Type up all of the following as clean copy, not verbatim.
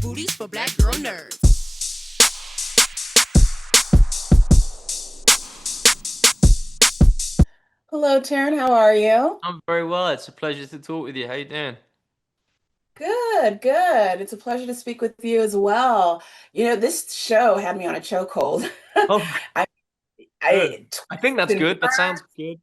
booties for black girl nerds. Hello, Taron. How are you? I'm very well. It's a pleasure to talk with you. How you doing? Good, good. It's a pleasure to speak with you as well. This show had me on a chokehold. Oh, I, good. I I think twists that's and good. That turns. sounds good.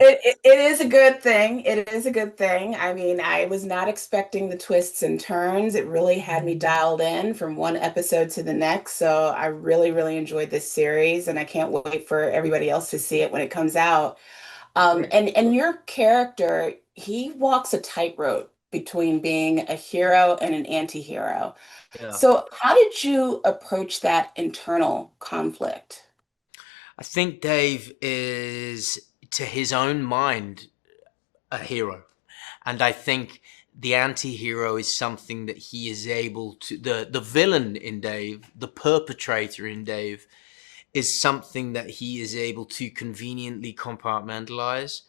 It is a good thing. It is a good thing. I mean, I was not expecting the twists and turns. It really had me dialed in from one episode to the next. So I really, really enjoyed this series, and I can't wait for everybody else to see it when it comes out. And your character, he walks a tightrope between being a hero and an anti-hero. Yeah. So how did you approach that internal conflict? I think Dave is, to his own mind, a hero. And I think the anti-hero is something that he is able to, the villain in Dave, the perpetrator in Dave, is something that he is able to conveniently compartmentalize.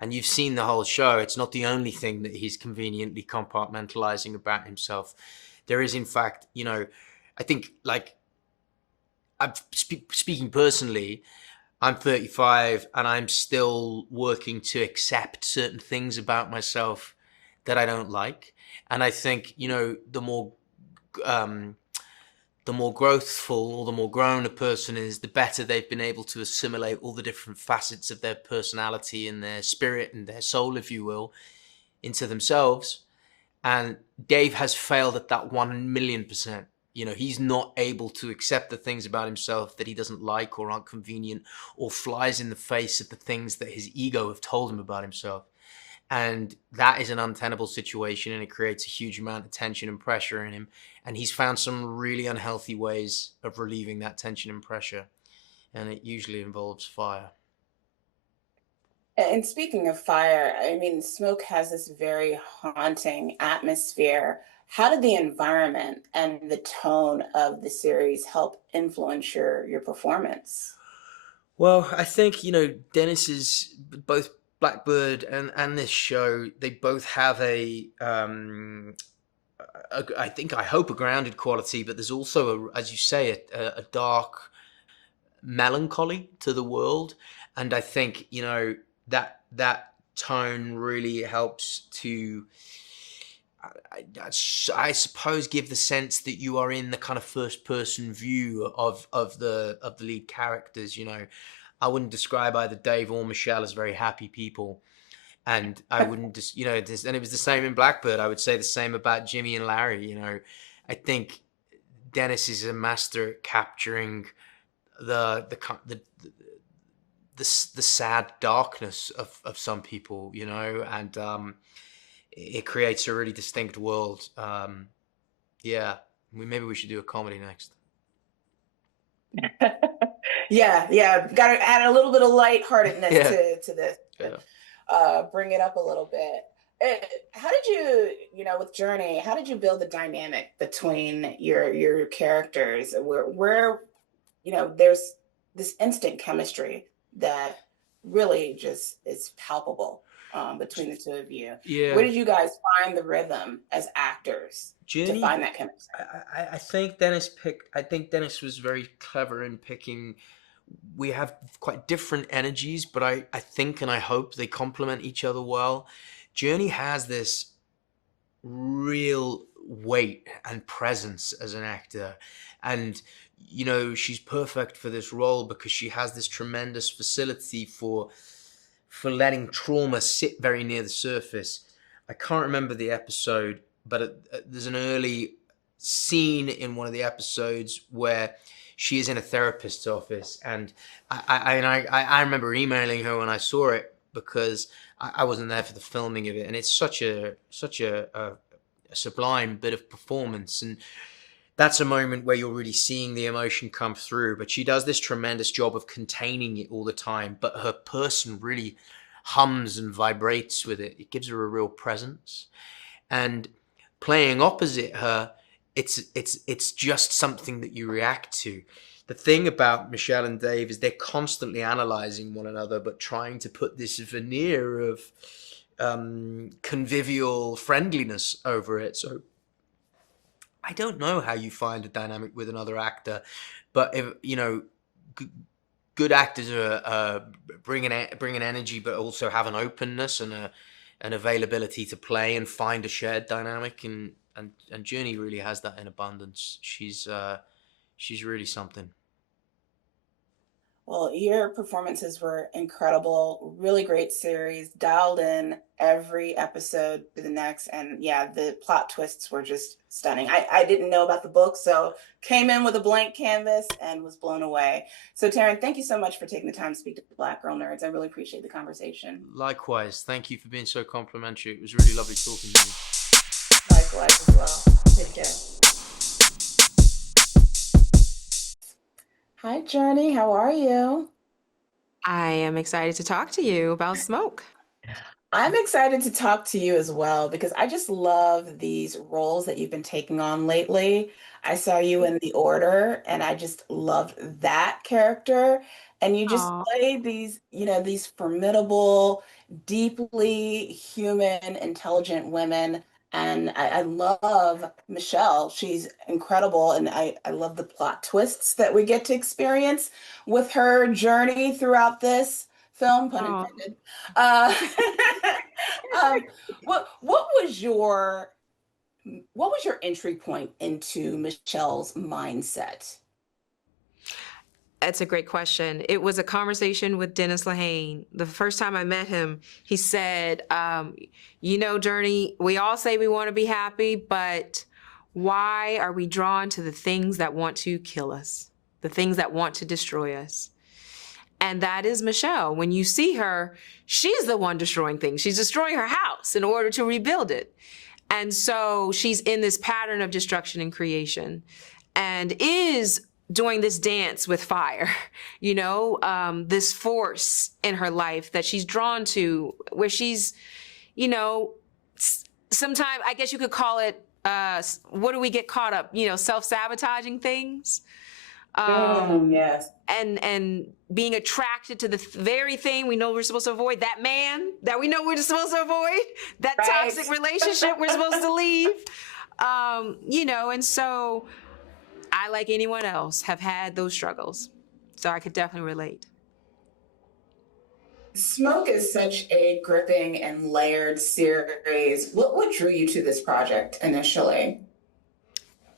And you've seen the whole show. It's not the only thing that he's conveniently compartmentalizing about himself. There is, in fact, I think, like, I'm speaking personally, I'm 35 and I'm still working to accept certain things about myself that I don't like. And I think, um, the more growthful or the more grown a person is, the better they've been able to assimilate all the different facets of their personality and their spirit and their soul, if you will, into themselves. And Dave has failed at that 1,000,000%. He's not able to accept the things about himself that he doesn't like or aren't convenient or flies in the face of the things that his ego have told him about himself. And that is an untenable situation, and it creates a huge amount of tension and pressure in him. And he's found some really unhealthy ways of relieving that tension and pressure. And it usually involves fire. And speaking of fire, I mean, smoke has this very haunting atmosphere. How did the environment and the tone of the series help influence your performance? Well, I think, Dennis is both Blackbird and this show, they both have I hope a grounded quality, but there's also, as you say, a dark melancholy to the world. And I think, that tone really helps to, I suppose, give the sense that you are in the kind of first person view of the lead characters. I wouldn't describe either Dave or Michelle as very happy people. And I wouldn't just, and it was the same in Blackbird. I would say the same about Jimmy and Larry. I think Dennis is a master at capturing the the sad darkness of some people, and it creates a really distinct world. Yeah, maybe we should do a comedy next. Yeah, yeah. Got to add a little bit of lightheartedness Yeah, to this, yeah. bring it up a little bit. How did you, with Jurnee, how did you build the dynamic between your characters where there's this instant chemistry that really just is palpable between the two of you. Where Yeah, did you guys find the rhythm as actors to Journey. find that chemistry? I think Dennis was very clever in picking. We have quite different energies, but I think and I hope they complement each other well. Journey has this real weight and presence as an actor, and she's perfect for this role because she has this tremendous facility for letting trauma sit very near the surface. I can't remember the episode, but there's an early scene in one of the episodes where she is in a therapist's office, and I remember emailing her when I saw it because I wasn't there for the filming of it, and it's such a sublime bit of performance, and that's a moment where you're really seeing the emotion come through. But she does this tremendous job of containing it all the time, but her person really hums and vibrates with it. It gives her a real presence. And playing opposite her, it's just something that you react to. The thing about Michelle and Dave is they're constantly analyzing one another, but trying to put this veneer of convivial friendliness over it. So I don't know how you find a dynamic with another actor, but if good actors are bring an energy, but also have an openness and an availability to play and find a shared dynamic, and Jurnee really has that in abundance. She's really something. Well, your performances were incredible. Really great series, dialed in every episode to the next. And yeah, the plot twists were just stunning. I didn't know about the book, so came in with a blank canvas and was blown away. So Taron, thank you so much for taking the time to speak to Black Girl Nerds. I really appreciate the conversation. Likewise. Thank you for being so complimentary. It was really lovely talking to you. Likewise as well. Take care. Hi, Jurnee. How are you? I am excited to talk to you about Smoke. I'm excited to talk to you as well because I just love these roles that you've been taking on lately. I saw you in The Order and I just loved that character. And you just Aw. play these, these formidable, deeply human, intelligent women. And I love Michelle. She's incredible. And I love the plot twists that we get to experience with her journey throughout this film, pun Aw. intended. What was your entry point into Michelle's mindset? That's a great question. It was a conversation with Dennis Lehane. The first time I met him, he said, Jurnee, we all say we want to be happy, but why are we drawn to the things that want to kill us, the things that want to destroy us? And that is Michelle. When you see her, she's the one destroying things. She's destroying her house in order to rebuild it. And so she's in this pattern of destruction and creation and is doing this dance with fire, this force in her life that she's drawn to, where she's, sometimes I guess you could call it, what do we get caught up, self-sabotaging things? Yes. And being attracted to the very thing we know we're supposed to avoid, that man that we know we're supposed to avoid, that Right. toxic relationship we're supposed to leave, and so I, like anyone else, have had those struggles. So I could definitely relate. Smoke is such a gripping and layered series. What drew you to this project initially?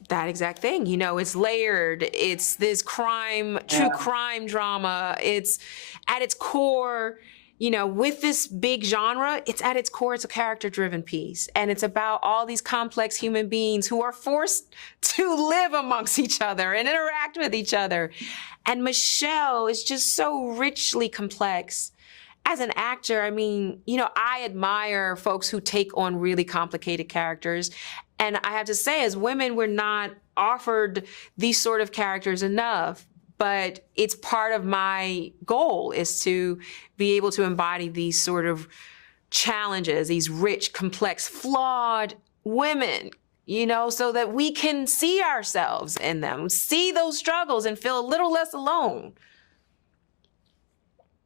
That exact thing. It's layered. It's this true crime drama. It's at its core, with this big genre, it's at its core, it's a character-driven piece. And it's about all these complex human beings who are forced to live amongst each other and interact with each other. And Michelle is just so richly complex. As an actor, I admire folks who take on really complicated characters. And I have to say, as women, we're not offered these sort of characters enough. But it's part of my goal is to be able to embody these sort of challenges, these rich, complex, flawed women, so that we can see ourselves in them, see those struggles and feel a little less alone.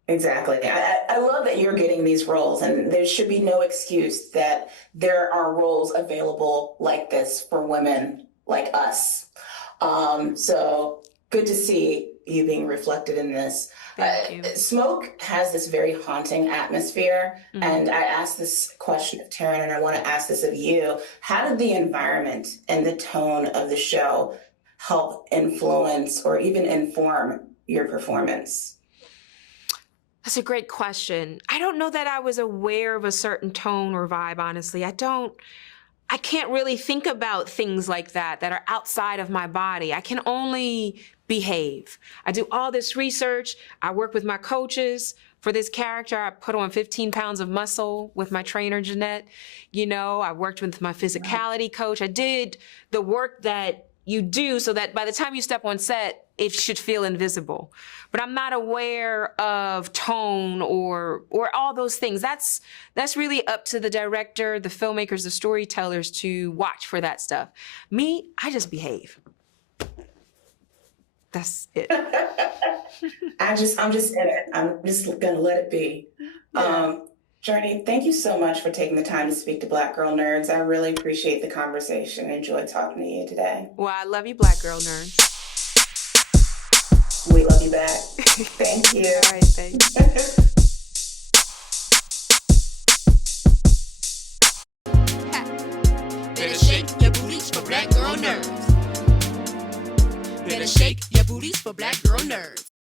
Exactly. I love that you're getting these roles, and there should be no excuse that there are roles available like this for women like us. So good to see you being reflected in this. Thank you. Smoke has this very haunting atmosphere, Mhm. and I asked this question of Taron, and I want to ask this of you. How did the environment and the tone of the show help influence or even inform your performance? That's a great question. I don't know that I was aware of a certain tone or vibe, honestly. I can't really think about things like that are outside of my body. I can only behave. I do all this research. I work with my coaches. For this character, I put on 15 pounds of muscle with my trainer, Jeanette. I worked with my physicality coach. I did the work that you do so that by the time you step on set, it should feel invisible. But I'm not aware of tone or all those things. That's really up to the director, the filmmakers, the storytellers to watch for that stuff. Me, I just behave. That's it. I'm just in it. I'm just gonna let it be. Yeah. Jurnee, thank you so much for taking the time to speak to Black Girl Nerds. I really appreciate the conversation. I enjoyed talking to you today. Well, I love you, Black Girl Nerds. We love you back. Thank you. All right, thanks. Better shake your booties for Black Girl Nerds. Better shake your booties for Black Girl Nerds.